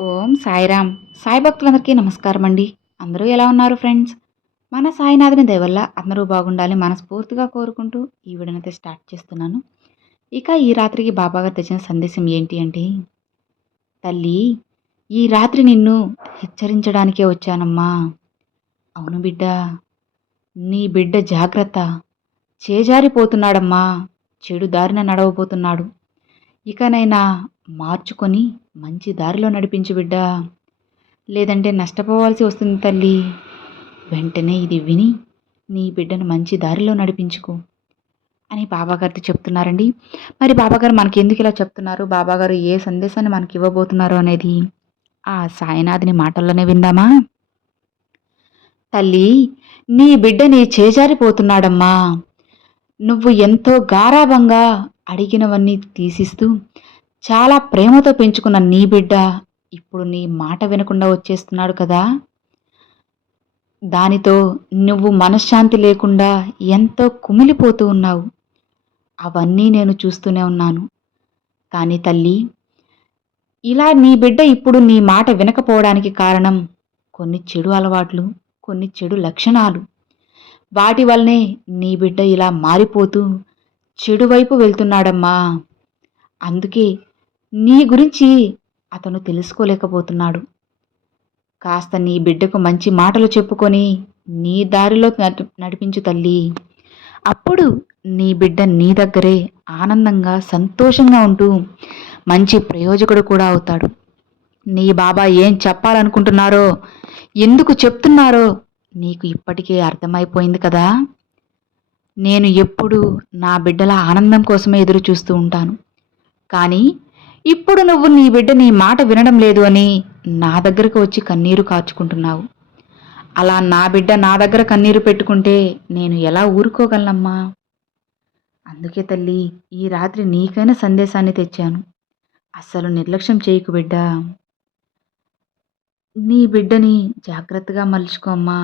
ఓం సాయిరామ్ సాయి భక్తులందరికీ నమస్కారం అండి అందరూ ఎలా ఉన్నారు ఫ్రెండ్స్? మన సాయినాథుని దయవల్ల అందరూ బాగుండాలి మనస్ఫూర్తిగా కోరుకుంటూ ఈ వీడియోనైతే స్టార్ట్ చేస్తున్నాను. ఇక ఈ రాత్రికి బాబాగారు తెచ్చిన సందేశం ఏంటి అంటే తల్లి ఈ రాత్రి నిన్ను హెచ్చరించడానికే వచ్చానమ్మా. అవును బిడ్డ నీ బిడ్డ జాగ్రత్త. చేజారిపోతున్నాడమ్మా. చెడు దారిన నడవబోతున్నాడు. ఇకనైనా మార్చుకొని మంచి దారిలో నడిపించు బిడ్డ. లేదంటే నష్టపోవాల్సి వస్తుంది తల్లి. వెంటనే ఇది విని నీ బిడ్డను మంచి దారిలో నడిపించుకో అని బాబాగారితో చెప్తున్నారండి. మరి బాబాగారు మనకి ఎందుకు ఇలా చెప్తున్నారు? బాబాగారు ఏ సందేశాన్ని మనకి ఇవ్వబోతున్నారు అనేది ఆ సాయినాథుని మాటల్లోనే విందామా? తల్లి నీ బిడ్డని చేజారిపోతున్నాడమ్మా. నువ్వు ఎంతో గారాభంగా అడిగినవన్నీ తీసిస్తూ చాలా ప్రేమతో పెంచుకున్న నీ బిడ్డ ఇప్పుడు నీ మాట వినకుండా వచ్చేస్తున్నాడు కదా. దానితో నువ్వు మనశ్శాంతి లేకుండా ఎంతో కుమిలిపోతూ ఉన్నావు. అవన్నీ నేను చూస్తూనే ఉన్నాను. కానీ తల్లి ఇలా నీ బిడ్డ ఇప్పుడు నీ మాట వినకపోవడానికి కారణం కొన్ని చెడు అలవాట్లు కొన్ని చెడు లక్షణాలు. వాటి వల్లనే నీ బిడ్డ ఇలా మారిపోతూ చెడు వైపు వెళ్తున్నాడమ్మా. అందుకే నీ గురించి అతను తెలుసుకోలేకపోతున్నాడు. కాస్త నీ బిడ్డకు మంచి మాటలు చెప్పుకొని నీ దారిలో నడిపించు తల్లి. అప్పుడు నీ బిడ్డ నీ దగ్గరే ఆనందంగా సంతోషంగా ఉంటూ మంచి ప్రయోజకుడు కూడా అవుతాడు. నీ బాబా ఏం చెప్పాలనుకుంటున్నారో ఎందుకు చెప్తున్నారో నీకు ఇప్పటికే అర్థమైపోయింది కదా? నేను ఎప్పుడు నా బిడ్డల ఆనందం కోసమే ఎదురు చూస్తూ ఉంటాను. కానీ ఇప్పుడు నువ్వు నీ బిడ్డ నీ మాట వినడం లేదు అని నా దగ్గరకు వచ్చి కన్నీరు కార్చుకుంటున్నావు అలా నా బిడ్డ నా దగ్గర కన్నీరు పెట్టుకుంటే నేను ఎలా ఊరుకోగలనమ్మా? అందుకే తల్లి ఈ రాత్రి నీకైనా సందేశాన్ని తెచ్చాను. అస్సలు నిర్లక్ష్యం చేయకు బిడ్డ. నీ బిడ్డని జాగ్రత్తగా మలుచుకోమ్మా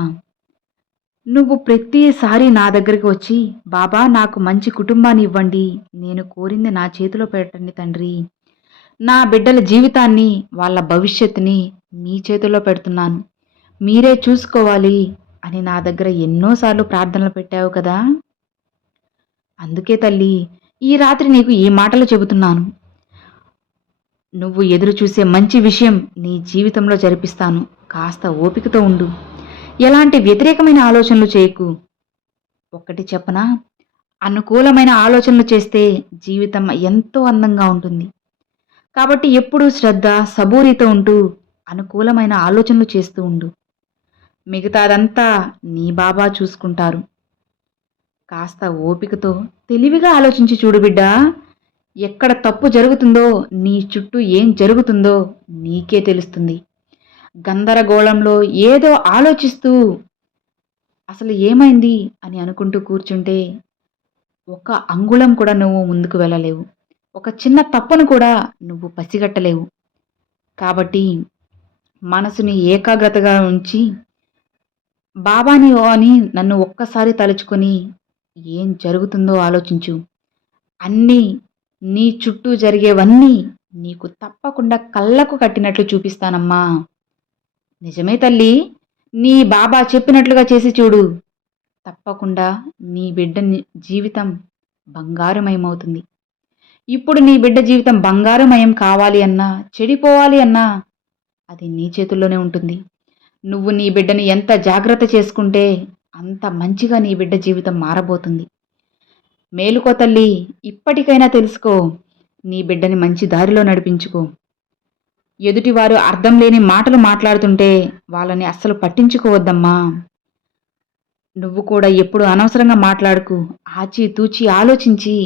నువ్వు ప్రతిసారి నా దగ్గరికి వచ్చి బాబా నాకు మంచి కుటుంబాన్ని ఇవ్వండి. నేను కోరింది నా చేతిలో పెట్టండి తండ్రి. నా బిడ్డల జీవితాన్ని వాళ్ళ భవిష్యత్తుని మీ చేతిలో పెడుతున్నాను. మీరే చూసుకోవాలి అని నా దగ్గర ఎన్నోసార్లు ప్రార్థనలు పెట్టావు కదా? అందుకే తల్లి ఈ రాత్రి నీకు ఈ మాటలు చెబుతున్నాను. నువ్వు ఎదురు చూసే మంచి విషయం నీ జీవితంలో జరిపిస్తాను. కాస్త ఓపికతో ఉండు. ఎలాంటి వ్యతిరేకమైన ఆలోచనలు చేయకు. ఒక్కటి చెప్పనా? అనుకూలమైన ఆలోచనలు చేస్తే జీవితం ఎంతో అందంగా ఉంటుంది. కాబట్టి ఎప్పుడూ శ్రద్ధ సబూరితో ఉంటూ అనుకూలమైన ఆలోచనలు చేస్తూ ఉండు. మిగతాదంతా నీ బాబా చూసుకుంటారు. కాస్త ఓపికతో తెలివిగా ఆలోచించి చూడు బిడ్డ. ఎక్కడ తప్పు జరుగుతుందో నీ చుట్టూ ఏం జరుగుతుందో నీకే తెలుస్తుంది. గందరగోళంలో ఏదో ఆలోచిస్తూ అసలు ఏమైంది అని అనుకుంటూ కూర్చుంటే ఒక అంగుళం కూడా నువ్వు ముందుకు వెళ్ళలేవు. ఒక చిన్న తప్పును కూడా నువ్వు పసిగట్టలేవు. కాబట్టి మనసుని ఏకాగ్రతగా ఉంచి బాబాని అని నన్ను ఒక్కసారి తలుచుకొని ఏం జరుగుతుందో ఆలోచించు. అన్నీ నీ చుట్టూ జరిగేవన్నీ నీకు తప్పకుండా కళ్ళకు కట్టినట్లు చూపిస్తానమ్మా. నిజమే తల్లి నీ బాబా చెప్పినట్లుగా చేసి చూడు. తప్పకుండా నీ బిడ్డ జీవితం బంగారమయమవుతుంది. ఇప్పుడు నీ బిడ్డ జీవితం బంగారమయం కావాలి అన్నా చెడిపోవాలి అన్నా అది నీ చేతుల్లోనే ఉంటుంది. నువ్వు నీ బిడ్డని ఎంత జాగ్రత్త చేసుకుంటే అంత మంచిగా నీ బిడ్డ జీవితం మారబోతుంది. మేలుకో తల్లి ఇప్పటికైనా తెలుసుకో నీ బిడ్డని మంచి దారిలో నడిపించుకో. ఎదుటివారు అర్థం లేని మాటలు మాట్లాడుతుంటే వాళ్ళని అస్సలు పట్టించుకోవద్దమ్మా. నువ్వు కూడా ఎప్పుడు అనవసరంగా మాట్లాడుకు ఆచి తూచి ఆలోచించి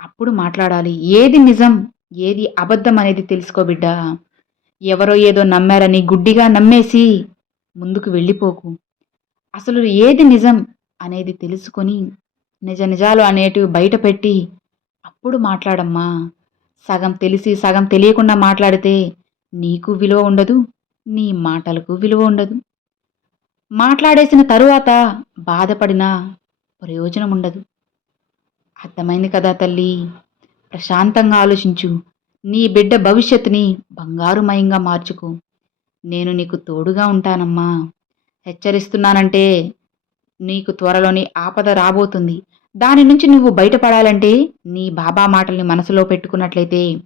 అప్పుడు మాట్లాడాలి. ఏది నిజం ఏది అబద్ధం అనేది తెలుసుకో బిడ్డ. ఎవరో ఏదో నమ్మారని గుడ్డిగా నమ్మేసి ముందుకు వెళ్ళిపోకు. అసలు ఏది నిజం అనేది తెలుసుకొని నిజ నిజాలు అనేటివి బయటపెట్టి అప్పుడు మాట్లాడమ్మా. సగం తెలిసి సగం తెలియకుండా మాట్లాడితే నీకు విలువ ఉండదు నీ మాటలకు విలువ ఉండదు. మాట్లాడేసిన తరువాత బాధపడినా ప్రయోజనం ఉండదు. అర్థమైంది కదా తల్లి. ప్రశాంతంగా ఆలోచించు. నీ బిడ్డ భవిష్యత్తుని బంగారుమయంగా మార్చుకో. నేను నీకు తోడుగా ఉంటానమ్మా. హెచ్చరిస్తున్నానంటే నీకు త్వరలోని ఆపద రాబోతుంది. దాని నుంచి నువ్వు బయటపడాలంటే నీ బాబా మాటల్ని మనసులో పెట్టుకున్నట్లయితే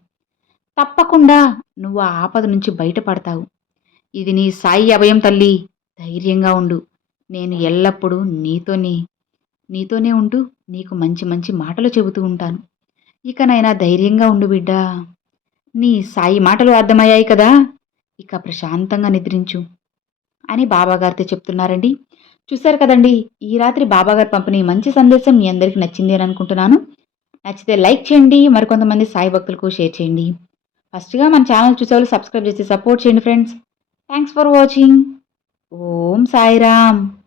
తప్పకుండా నువ్వు ఆ ఆపద నుంచి బయటపడతావు. ఇది నీ సాయి అభయం తల్లి. ధైర్యంగా ఉండు. నేను ఎల్లప్పుడూ నీతోనే నీతోనే ఉంటూ నీకు మంచి మంచి మాటలు చెబుతూ ఉంటాను. ఇకనైనా ధైర్యంగా ఉండు బిడ్డా. నీ సాయి మాటలు అర్థమయ్యాయి కదా. ఇక ప్రశాంతంగా నిద్రించు. అని బాబాగారితో చెప్తున్నారండి. చూశారు కదండి ఈ రాత్రి బాబాగారు పంపిన మంచి సందేశం మీ అందరికీ నచ్చింది అని అనుకుంటున్నాను. నచ్చితే లైక్ చేయండి మరికొంతమంది సాయి భక్తులకు షేర్ చేయండి. ఫస్ట్గా మన ఛానల్ చూసేవాళ్ళు సబ్స్క్రైబ్ చేసి సపోర్ట్ చేయండి friends. Thanks for watching. Om Sairam.